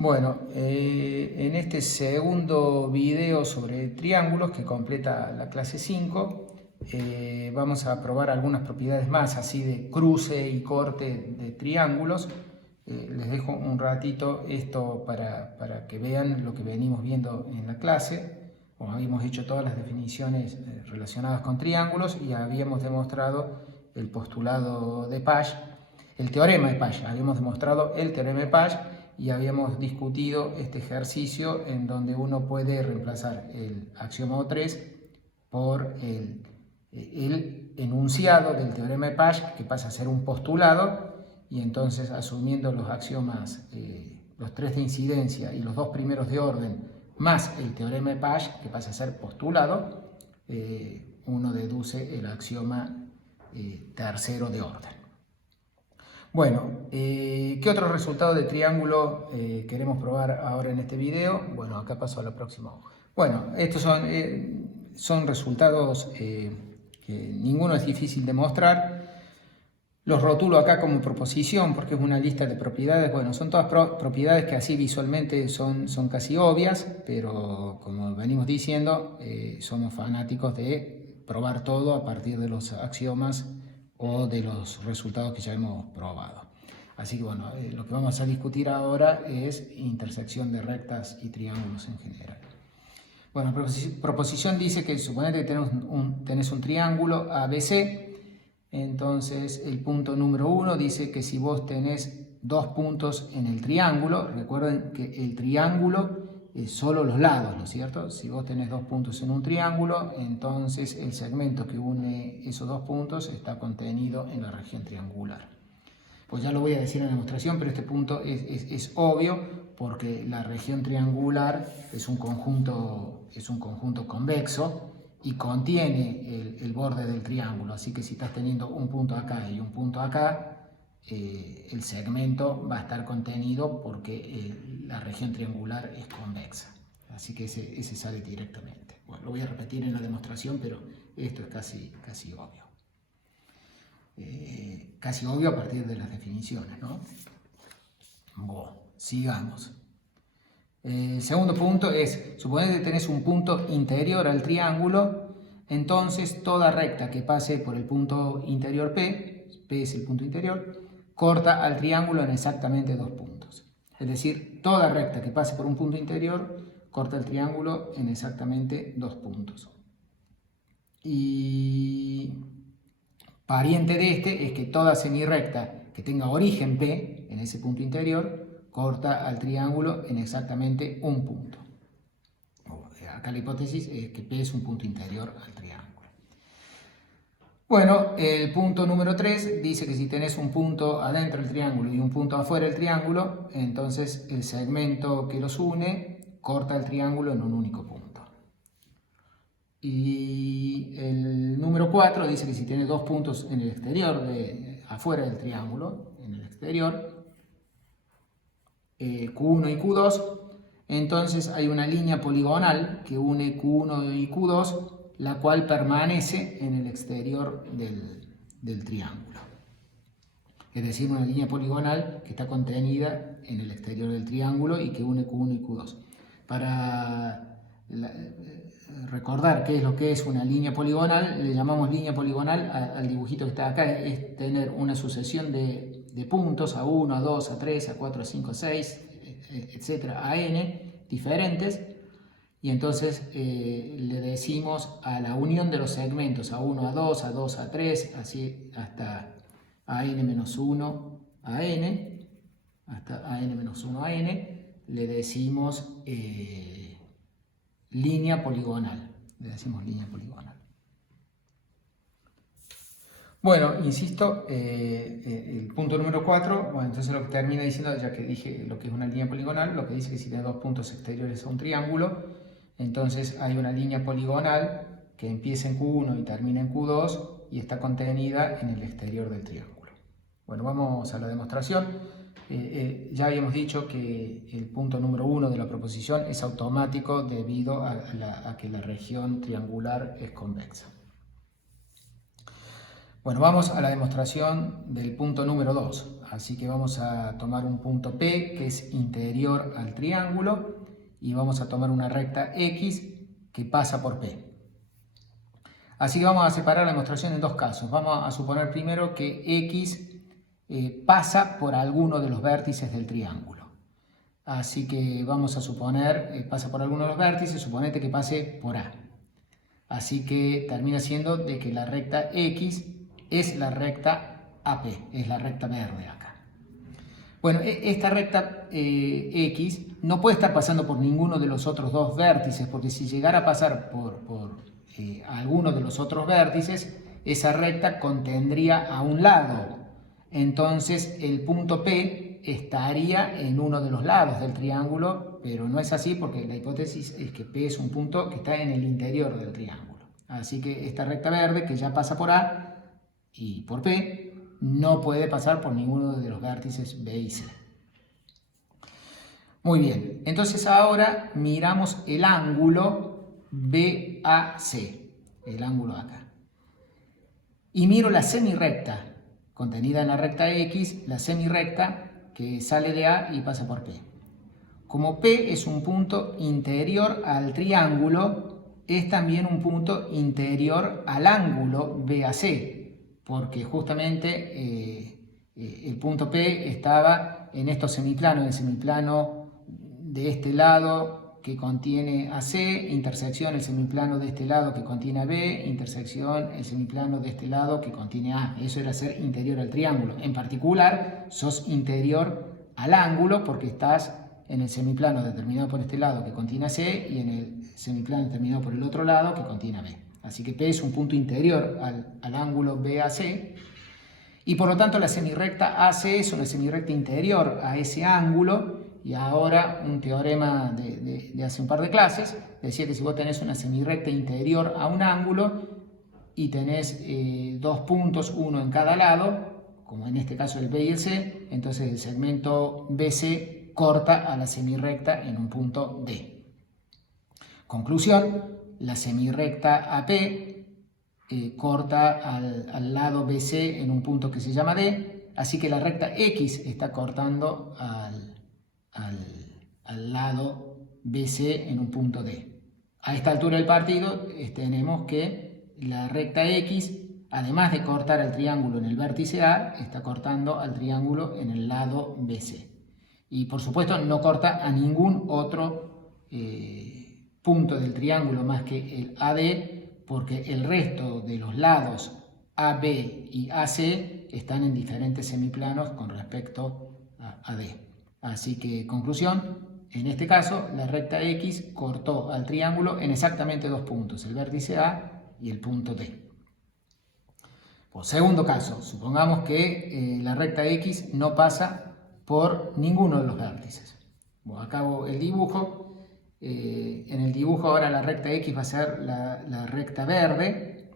Bueno, en este segundo video sobre triángulos que completa la clase 5, vamos a probar algunas propiedades más, así de cruce y corte de triángulos. Les dejo un ratito esto para que vean lo que venimos viendo en la clase. Como habíamos hecho todas las definiciones relacionadas con triángulos y habíamos demostrado el postulado de Pasch, el teorema de Pasch. Habíamos demostrado el teorema de Pasch y habíamos discutido este ejercicio en donde uno puede reemplazar el axioma O3 por el enunciado del teorema de Pasch, que pasa a ser un postulado, y entonces asumiendo los axiomas, los tres de incidencia y los dos primeros de orden, más el teorema de Pasch, que pasa a ser postulado, uno deduce el axioma tercero de orden. Bueno, ¿qué otro resultado de triángulo queremos probar ahora en este video? Bueno, acá paso a la próxima hoja. Bueno, estos son resultados que ninguno es difícil de mostrar. Los rotulo acá como proposición porque es una lista de propiedades. Bueno, son todas propiedades que así visualmente son casi obvias, pero como venimos diciendo, somos fanáticos de probar todo a partir de los axiomas o de los resultados que ya hemos probado. Así que bueno, lo que vamos a discutir ahora es intersección de rectas y triángulos en general. Bueno, proposición dice que suponete que tenés un triángulo ABC. Entonces el punto número 1 dice que si vos tenés dos puntos en el triángulo, recuerden que el triángulo es solo los lados, ¿no es cierto? Si vos tenés dos puntos en un triángulo, entonces el segmento que une esos dos puntos está contenido en la región triangular. Pues ya lo voy a decir en la demostración, pero este punto es obvio porque la región triangular es un conjunto convexo y contiene el borde del triángulo, así que si estás teniendo un punto acá y un punto acá, el segmento va a estar contenido porque la región triangular es convexa, así que ese sale directamente. Bueno, lo voy a repetir en la demostración, pero esto es casi obvio. Casi obvio a partir de las definiciones, ¿no? Bueno, sigamos. El segundo punto es, suponete que tenés un punto interior al triángulo, entonces toda recta que pase por el punto interior P es el punto interior, corta al triángulo en exactamente dos puntos. Es decir, toda recta que pase por un punto interior corta el triángulo en exactamente dos puntos. Y pariente de este es que toda semirrecta que tenga origen P en ese punto interior corta al triángulo en exactamente un punto. Acá la hipótesis es que P es un punto interior al triángulo. Bueno, el punto número 3 dice que si tenés un punto adentro del triángulo y un punto afuera del triángulo, entonces el segmento que los une corta el triángulo en un único punto. Y el número 4 dice que si tienes dos puntos en el exterior, afuera del triángulo, en el exterior, Q1 y Q2, entonces hay una línea poligonal que une Q1 y Q2, la cual permanece en el exterior del triángulo. Es decir, una línea poligonal que está contenida en el exterior del triángulo y que une Q1 y Q2. Para recordar qué es lo que es una línea poligonal, le llamamos línea poligonal al dibujito que está acá, es tener una sucesión de puntos A1, A2, A3, A4, A5, A6, etcétera, a n diferentes, y entonces le decimos a la unión de los segmentos A1, A2, A2, A3, así hasta AN-1 a n, hasta AN-1 a n, le decimos línea poligonal, Bueno, insisto, el punto número 4, bueno, entonces lo que termina diciendo, ya que dije lo que es una línea poligonal, lo que dice que si tiene dos puntos exteriores a un triángulo, entonces hay una línea poligonal que empieza en Q1 y termina en Q2 y está contenida en el exterior del triángulo. Bueno, vamos a la demostración. Ya habíamos dicho que el punto número 1 de la proposición es automático debido a que la región triangular es convexa. Bueno, vamos a la demostración del punto número 2. Así que vamos a tomar un punto P que es interior al triángulo y vamos a tomar una recta X que pasa por P. Así que vamos a separar la demostración en dos casos. Vamos a suponer primero que X pasa por alguno de los vértices del triángulo. Así que vamos a suponer, pasa por alguno de los vértices, suponete que pase por A. Así que termina siendo de que la recta X es la recta AP, es la recta verde acá. Bueno, esta recta X no puede estar pasando por ninguno de los otros dos vértices, porque si llegara a pasar por alguno de los otros vértices, esa recta contendría a un lado. Entonces el punto P estaría en uno de los lados del triángulo, pero no es así porque la hipótesis es que P es un punto que está en el interior del triángulo. Así que esta recta verde, que ya pasa por A y por P, no puede pasar por ninguno de los vértices B y C. Muy bien, entonces ahora miramos el ángulo BAC, el ángulo acá. Y miro la semirrecta contenida en la recta X, la semirrecta que sale de A y pasa por P. Como P es un punto interior al triángulo, es también un punto interior al ángulo BAC, porque justamente el punto P estaba en estos semiplanos, en el semiplano de este lado que contiene AC, intersección el semiplano de este lado que contiene AB, intersección el semiplano de este lado que contiene A. Eso era ser interior al triángulo. En particular, sos interior al ángulo porque estás en el semiplano determinado por este lado que contiene AC y en el semiplano determinado por el otro lado que contiene AB. Así que P es un punto interior al ángulo BAC y por lo tanto la semirrecta AC es una semirrecta interior a ese ángulo. Y ahora un teorema de hace un par de clases decía que si vos tenés una semirrecta interior a un ángulo y tenés dos puntos, uno en cada lado, como en este caso el B y el C, entonces el segmento BC corta a la semirrecta en un punto D. Conclusión, la semirrecta AP corta al lado BC en un punto que se llama D, así que la recta X está cortando al lado BC en un punto D. A esta altura del partido tenemos que la recta X, además de cortar al triángulo en el vértice A, está cortando al triángulo en el lado BC. Y por supuesto no corta a ningún otro punto del triángulo más que el AD, porque el resto de los lados AB y AC están en diferentes semiplanos con respecto a D. Así que, conclusión, en este caso, la recta X cortó al triángulo en exactamente dos puntos, el vértice A y el punto D. Pues, segundo caso, supongamos que la recta X no pasa por ninguno de los vértices. Bueno, acabo el dibujo. En el dibujo ahora la recta X va a ser la recta verde,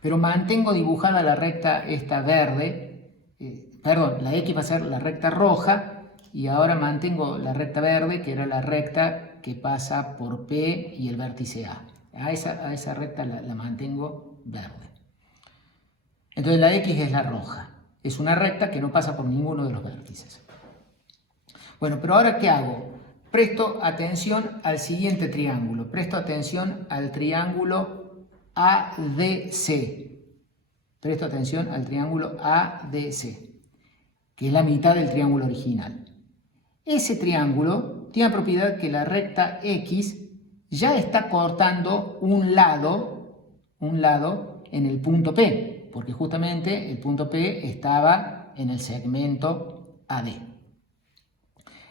pero mantengo dibujada la recta esta verde, la X va a ser la recta roja, y ahora mantengo la recta verde, que era la recta que pasa por P y el vértice A. A esa recta la mantengo verde. Entonces la X es la roja. Es una recta que no pasa por ninguno de los vértices. Bueno, pero ahora ¿qué hago? Presto atención al siguiente triángulo. Presto atención al triángulo ADC. Presto atención al triángulo ADC, que es la mitad del triángulo original. Ese triángulo tiene la propiedad que la recta X ya está cortando un lado en el punto P, porque justamente el punto P estaba en el segmento AD.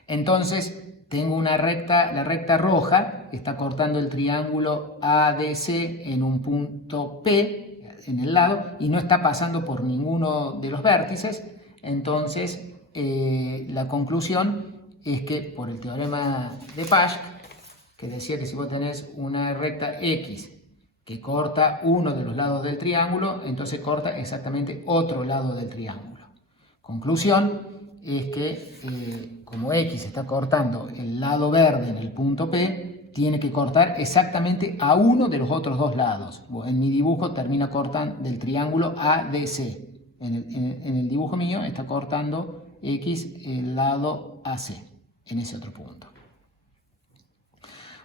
Entonces tengo una recta, la recta roja está cortando el triángulo ADC en un punto P, en el lado, y no está pasando por ninguno de los vértices. Entonces la conclusión es que por el teorema de Pasch, que decía que si vos tenés una recta X que corta uno de los lados del triángulo, entonces corta exactamente otro lado del triángulo. Conclusión es que como X está cortando el lado verde en el punto P, tiene que cortar exactamente a uno de los otros dos lados. En mi dibujo termina cortando del triángulo ADC. en el dibujo mío está cortando X el lado AC, en ese otro punto.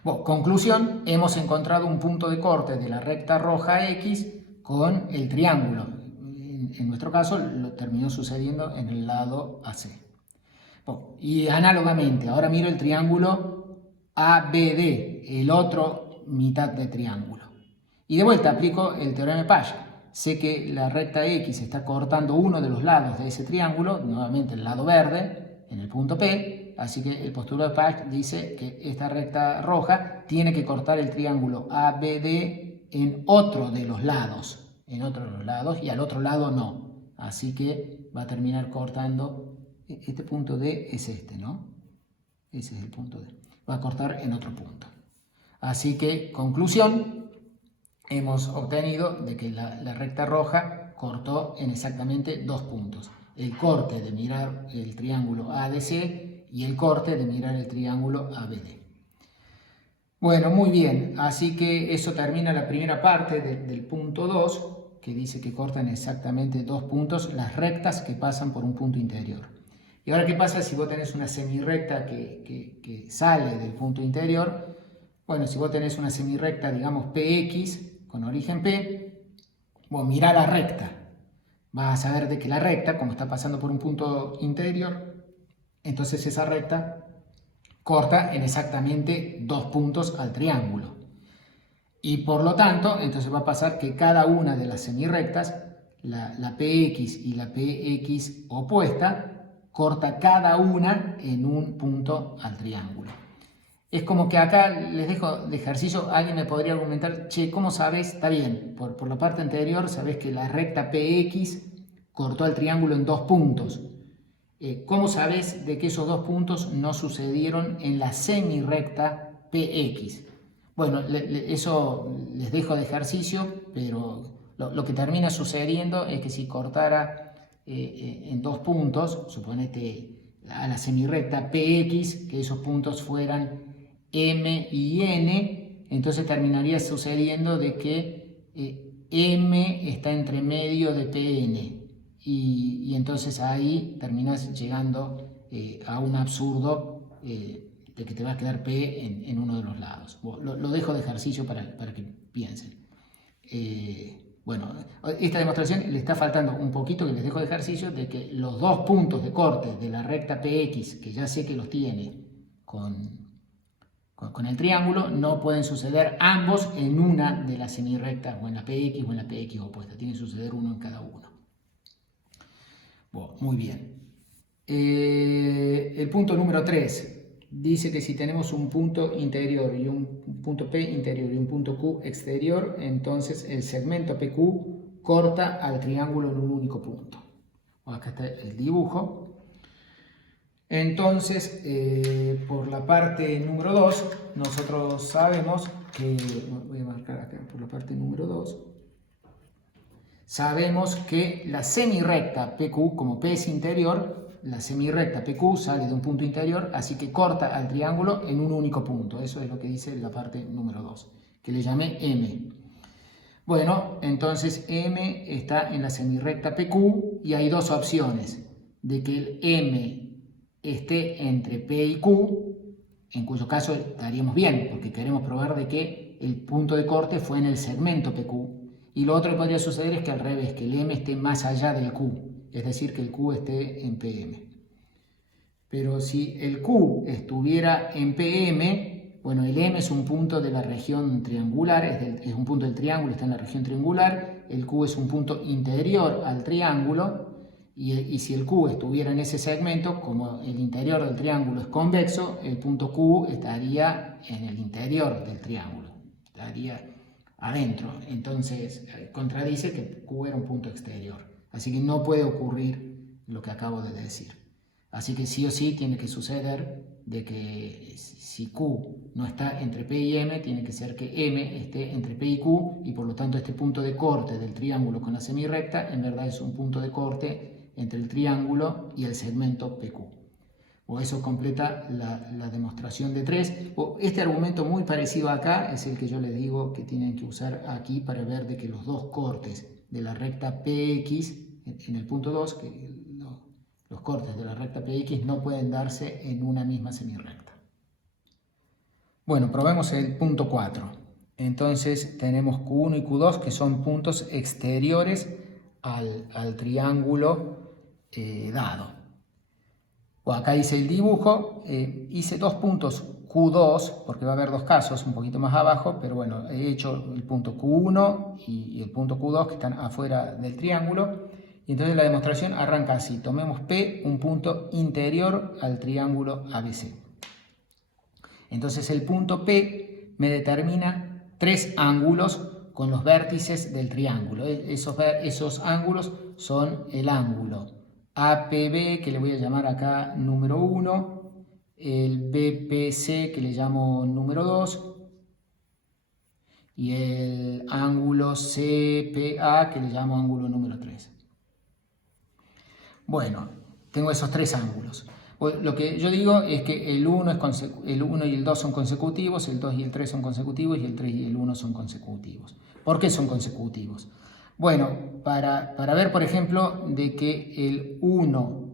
Bueno, conclusión, hemos encontrado un punto de corte de la recta roja X con el triángulo. En nuestro caso lo terminó sucediendo en el lado AC. Bueno, y análogamente, ahora miro el triángulo ABD, el otro mitad de triángulo. Y de vuelta aplico el teorema de Pasch. Sé que la recta X está cortando uno de los lados de ese triángulo, nuevamente el lado verde, en el punto P, así que el postulado de Pasch dice que esta recta roja tiene que cortar el triángulo ABD en otro de los lados, y al otro lado no. Así que va a terminar cortando, este punto D es este, ¿no? Ese es el punto D. Va a cortar en otro punto. Así que, conclusión, hemos obtenido de que la recta roja cortó en exactamente dos puntos. El corte de mirar el triángulo ADC y el corte de mirar el triángulo ABD. Bueno, muy bien. Así que eso termina la primera parte del punto 2, que dice que cortan exactamente dos puntos las rectas que pasan por un punto interior. Y ahora, ¿qué pasa si vos tenés una semirrecta que sale del punto interior? Bueno, si vos tenés una semirrecta, digamos PX, con origen P, bueno, mirá la recta. Vas a saber de que la recta, como está pasando por un punto interior, entonces esa recta corta en exactamente dos puntos al triángulo. Y por lo tanto, entonces va a pasar que cada una de las semirrectas, la PX y la PX opuesta, corta cada una en un punto al triángulo. Es como que acá les dejo de ejercicio, alguien me podría argumentar, che, ¿cómo sabes? Está bien, por la parte anterior sabes que la recta PX cortó el triángulo en dos puntos. ¿Cómo sabes de que esos dos puntos no sucedieron en la semirrecta PX? Bueno, eso les dejo de ejercicio, pero lo que termina sucediendo es que si cortara en dos puntos, suponete a la semirrecta PX, que esos puntos fueran M y N, entonces terminaría sucediendo de que M está entre medio de PN y entonces ahí terminas llegando a un absurdo de que te va a quedar P en uno de los lados. Bueno, lo dejo de ejercicio para que piensen. Bueno, esta demostración le está faltando un poquito que les dejo de ejercicio de que los dos puntos de corte de la recta PX, que ya sé que los tiene con el triángulo, no pueden suceder ambos en una de las semirrectas, o en la PX o en la PX opuesta. Tiene que suceder uno en cada uno. Bueno, muy bien. El punto número 3 dice que si tenemos un punto interior y un punto P interior y un punto Q exterior, entonces el segmento PQ corta al triángulo en un único punto. Acá está el dibujo. Entonces, por la parte número 2, nosotros sabemos que, voy a marcar acá por la parte número 2, sabemos que la semirrecta PQ, como P es interior, la semirrecta PQ sale de un punto interior, así que corta al triángulo en un único punto. Eso es lo que dice la parte número 2, que le llamé M. Bueno, entonces M está en la semirrecta PQ y hay dos opciones, de que el M esté entre P y Q, en cuyo caso estaríamos bien, porque queremos probar de que el punto de corte fue en el segmento PQ. Y lo otro que podría suceder es que al revés, que el M esté más allá del Q, es decir, que el Q esté en PM. Pero si el Q estuviera en PM, bueno, el M es un punto de la región triangular, es un punto del triángulo, está en la región triangular, el Q es un punto interior al triángulo, y si el Q estuviera en ese segmento, como el interior del triángulo es convexo, el punto Q estaría en el interior del triángulo, estaría adentro. Entonces contradice que Q era un punto exterior. Así que no puede ocurrir lo que acabo de decir. Así que sí o sí tiene que suceder de que si Q no está entre P y M, tiene que ser que M esté entre P y Q, y por lo tanto este punto de corte del triángulo con la semirrecta en verdad es un punto de corte entre el triángulo y el segmento PQ. O eso completa la demostración de 3. Este argumento muy parecido acá es el que yo les digo que tienen que usar aquí para ver de que los dos cortes de la recta PX en el punto 2, que los cortes de la recta PX no pueden darse en una misma semirrecta. Bueno, probemos el punto 4. Entonces tenemos Q1 y Q2 que son puntos exteriores al triángulo dado. Bueno, acá hice el dibujo, hice dos puntos Q2, porque va a haber dos casos un poquito más abajo, pero bueno, he hecho el punto Q1 y el punto Q2 que están afuera del triángulo. Y entonces la demostración arranca así. Tomemos P, un punto interior al triángulo ABC. Entonces el punto P me determina tres ángulos con los vértices del triángulo. Esos ángulos son el ángulo APB, que le voy a llamar acá número 1, el BPC, que le llamo número 2, y el ángulo CPA, que le llamo ángulo número 3. Bueno, tengo esos tres ángulos. Lo que yo digo es que el 1 y el 2 son consecutivos, el 2 y el 3 son consecutivos y el 3 y el 1 son consecutivos. ¿Por qué son consecutivos? Bueno, para ver, por ejemplo, de que el 1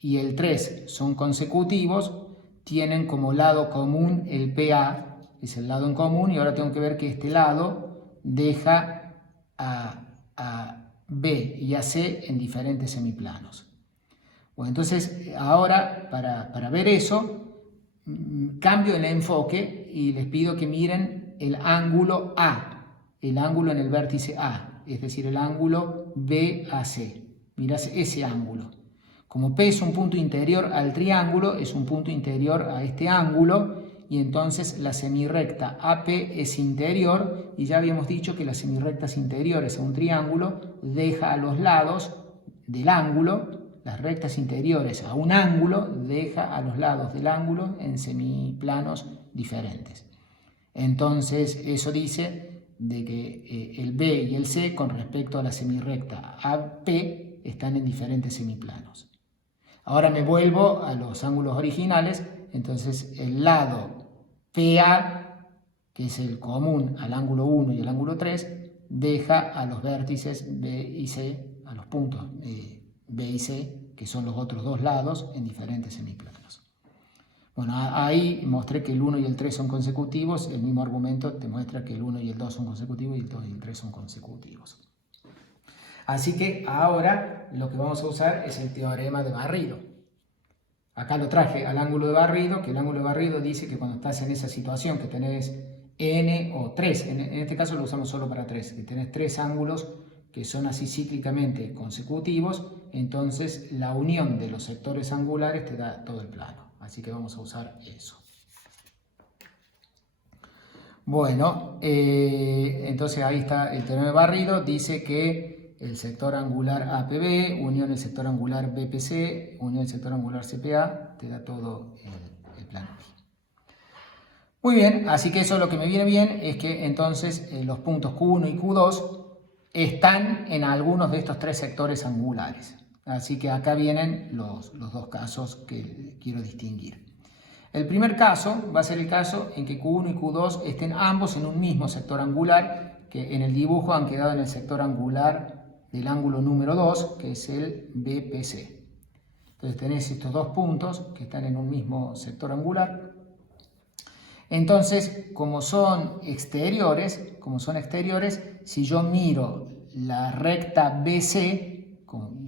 y el 3 son consecutivos, tienen como lado común el PA, es el lado en común, y ahora tengo que ver que este lado deja a B y a C en diferentes semiplanos. Bueno, entonces ahora para ver eso, cambio el enfoque y les pido que miren el ángulo A, el ángulo en el vértice A, es decir, el ángulo BAC. Mirá ese ángulo. Como P es un punto interior al triángulo, es un punto interior a este ángulo, y entonces la semirrecta AP es interior, y ya habíamos dicho que las semirrectas interiores a un triángulo deja a los lados del ángulo, las rectas interiores a un ángulo deja a los lados del ángulo en semiplanos diferentes. Entonces eso dice de que el B y el C con respecto a la semirrecta AP están en diferentes semiplanos. Ahora me vuelvo a los ángulos originales, entonces el lado PA, que es el común al ángulo 1 y el ángulo 3, deja a los vértices B y C, a los puntos B y C, que son los otros dos lados, en diferentes semiplanos. Bueno, ahí mostré que el 1 y el 3 son consecutivos, el mismo argumento te muestra que el 1 y el 2 son consecutivos y el 2 y el 3 son consecutivos. Así que ahora lo que vamos a usar es el teorema de barrido. Acá lo traje al ángulo de barrido, que el ángulo de barrido dice que cuando estás en esa situación que tenés n o 3, en este caso lo usamos solo para 3, que tenés tres ángulos que son así cíclicamente consecutivos, entonces la unión de los sectores angulares te da todo el plano. Así que vamos a usar eso. Bueno, entonces ahí está el teorema de barrido, dice que el sector angular APB, unión el sector angular BPC, unión el sector angular CPA, te da todo el plano. Muy bien, así que eso lo que me viene bien es que entonces los puntos Q1 y Q2 están en algunos de estos tres sectores angulares. Así que acá vienen los dos casos que quiero distinguir. El primer caso va a ser el caso en que Q1 y Q2 estén ambos en un mismo sector angular, que en el dibujo han quedado en el sector angular del ángulo número 2, que es el BPC. Entonces tenés estos dos puntos que están en un mismo sector angular. Entonces, como son exteriores, si yo miro la recta BC,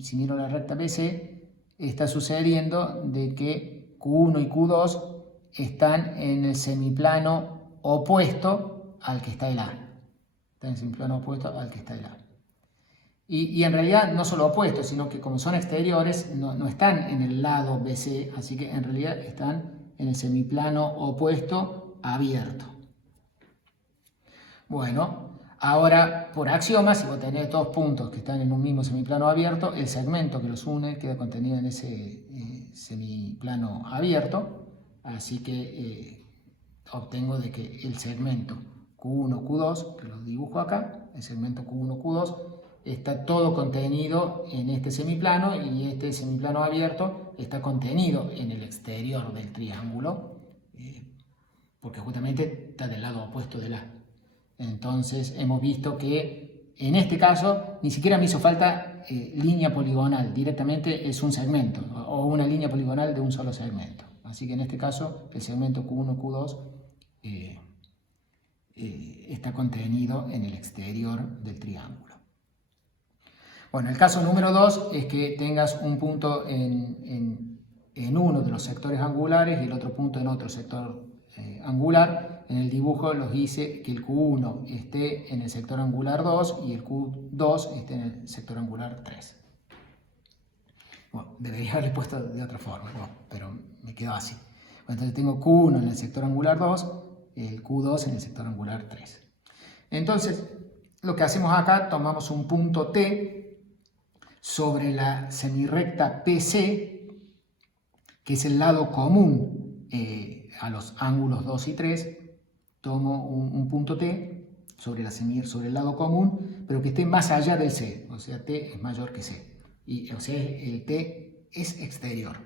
si miro la recta BC, está sucediendo de que Q1 y Q2 están en el semiplano opuesto al que está el A. Están en el semiplano opuesto al que está el A. Y en realidad no solo opuestos, sino que como son exteriores, no están en el lado BC, así que en realidad están en el semiplano opuesto abierto. Bueno, ahora por axioma, si vos tenés dos puntos que están en un mismo semiplano abierto, el segmento que los une queda contenido en ese semiplano abierto, así que obtengo de que el segmento Q1, Q2, que lo dibujo acá, el segmento Q1, Q2, está todo contenido en este semiplano, y este semiplano abierto está contenido en el exterior del triángulo, porque justamente está del lado opuesto del A. Entonces hemos visto que en este caso ni siquiera me hizo falta línea poligonal, directamente es un segmento o una línea poligonal de un solo segmento. Así que en este caso el segmento Q1, Q2 está contenido en el exterior del triángulo. Bueno, el caso número 2 es que tengas un punto en uno de los sectores angulares y el otro punto en otro sector angular. En el dibujo los hice que el Q1 esté en el sector angular 2 y el Q2 esté en el sector angular 3. Bueno, debería haberle puesto de otra forma, no, pero me quedó así. Bueno, entonces tengo Q1 en el sector angular 2, el Q2 en el sector angular 3. Entonces, lo que hacemos acá, tomamos un punto T sobre la semirrecta PC, que es el lado común a los ángulos 2 y 3, tomo un punto T sobre el lado común, pero que esté más allá del C, o sea, T es mayor que C, y o sea, el T es exterior.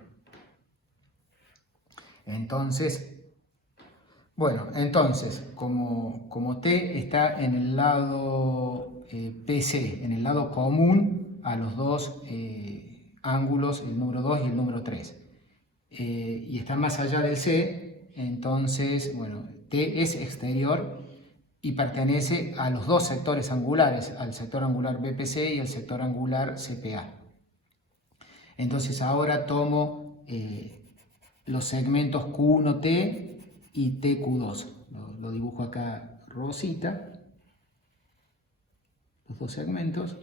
Entonces, bueno, como T está en el lado PC, en el lado común a los dos ángulos, el número 2 y el número 3, y está más allá del C, entonces, bueno, T es exterior y pertenece a los dos sectores angulares, al sector angular BPC y al sector angular CPA. Entonces ahora tomo los segmentos Q1T y TQ2. Lo dibujo acá rosita, los dos segmentos.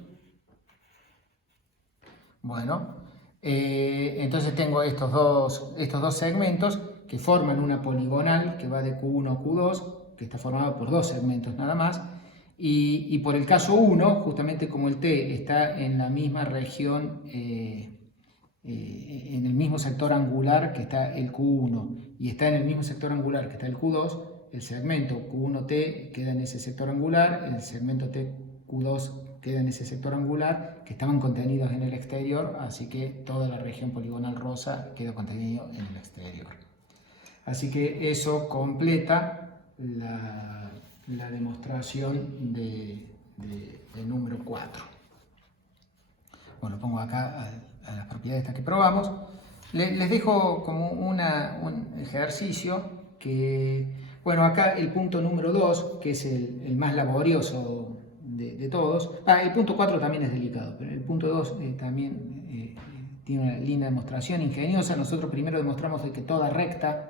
Bueno, entonces tengo estos dos segmentos que forman una poligonal que va de Q1 a Q2, que está formado por dos segmentos nada más, y por el caso 1, justamente como el T está en la misma región, en el mismo sector angular que está el Q1 y está en el mismo sector angular que está el Q2, el segmento Q1T queda en ese sector angular, el segmento TQ2 queda en ese sector angular, que estaban contenidos en el exterior, así que toda la región poligonal rosa queda contenido en el exterior. Así que eso completa la demostración del número 4. Bueno, pongo acá a las propiedades estas que probamos. Les dejo como un ejercicio que, bueno, acá el punto número 2, que es el más laborioso de todos. El punto 4 también es delicado, pero el punto 2 también tiene una linda demostración ingeniosa. Nosotros primero demostramos de que toda recta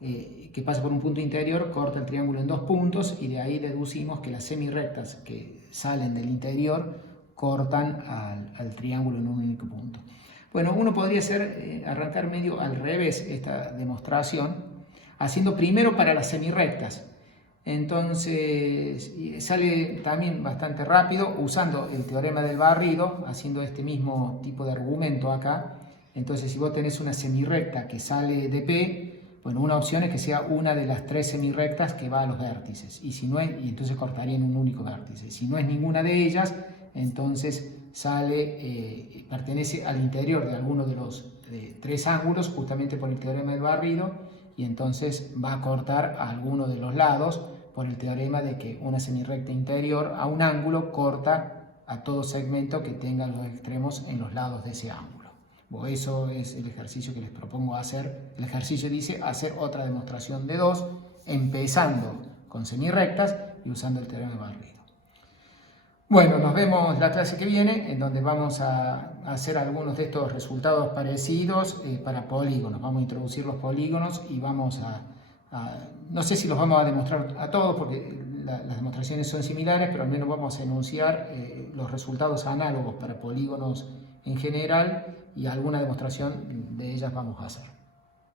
que pasa por un punto interior corta el triángulo en dos puntos, y de ahí deducimos que las semirrectas que salen del interior cortan al triángulo en un único punto. Bueno, uno podría arrancar medio al revés esta demostración, haciendo primero para las semirrectas. Entonces sale también bastante rápido usando el teorema del barrido, haciendo este mismo tipo de argumento acá. Entonces, si vos tenés una semirrecta que sale de P, bueno, una opción es que sea una de las tres semirrectas que va a los vértices, y si no es, y entonces cortaría en un único vértice. Si no es ninguna de ellas, entonces pertenece al interior de alguno de los tres ángulos, justamente por el teorema del barrido, y entonces va a cortar a alguno de los lados por el teorema de que una semirrecta interior a un ángulo corta a todo segmento que tenga los extremos en los lados de ese ángulo. Bueno, eso es el ejercicio que les propongo hacer. El ejercicio dice hacer otra demostración de 2, empezando con semirrectas y usando el teorema del barrido. Bueno, nos vemos la clase que viene, en donde vamos a hacer algunos de estos resultados parecidos para polígonos. Vamos a introducir los polígonos y vamos no sé si los vamos a demostrar a todos, porque las demostraciones son similares, pero al menos vamos a enunciar los resultados análogos para polígonos en general, y alguna demostración de ellas vamos a hacer.